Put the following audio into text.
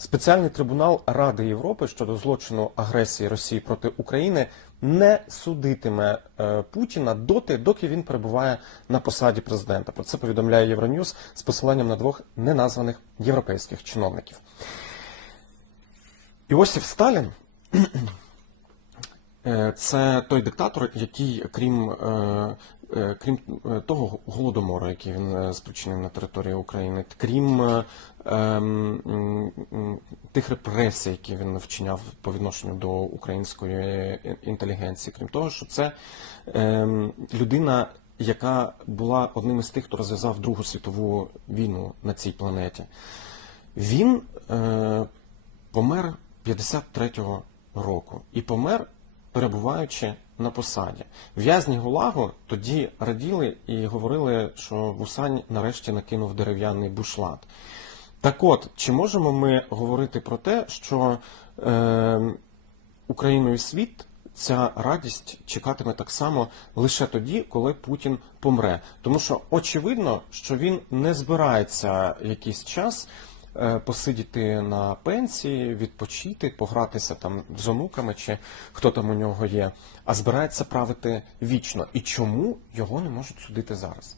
Спеціальний трибунал Ради Європи щодо злочину агресії Росії проти України не судитиме е, Путіна доти, доки він перебуває на посаді президента. Про це повідомляє Євроньюз з посиланням на двох неназваних європейських чиновників. Іосиф Сталін Це той диктатор, який, крім, е, е, крім е, того голодомору, який він е, спричинив на території України, крім е, ем, тих репресій, які він вчиняв по відношенню до української е, інтелігенції, крім того, що це ем, людина, яка була одним із тих, хто розв'язав Другу світову війну на цій планеті. Він е, помер 53-го року і помер, перебуваючи на посаді. В'язні Гулагу тоді раділи і говорили, що Вусань нарешті накинув дерев'яний бушлат. Так от, чи можемо ми говорити про те, що е, Україну і світ ця радість чекатиме так само лише тоді, коли Путін помре? Тому що очевидно, що він не збирається якийсь час посидіти на пенсії, відпочити, погратися там з онуками чи хто там у нього є, а збирається правити вічно. І чому його не можуть судити зараз?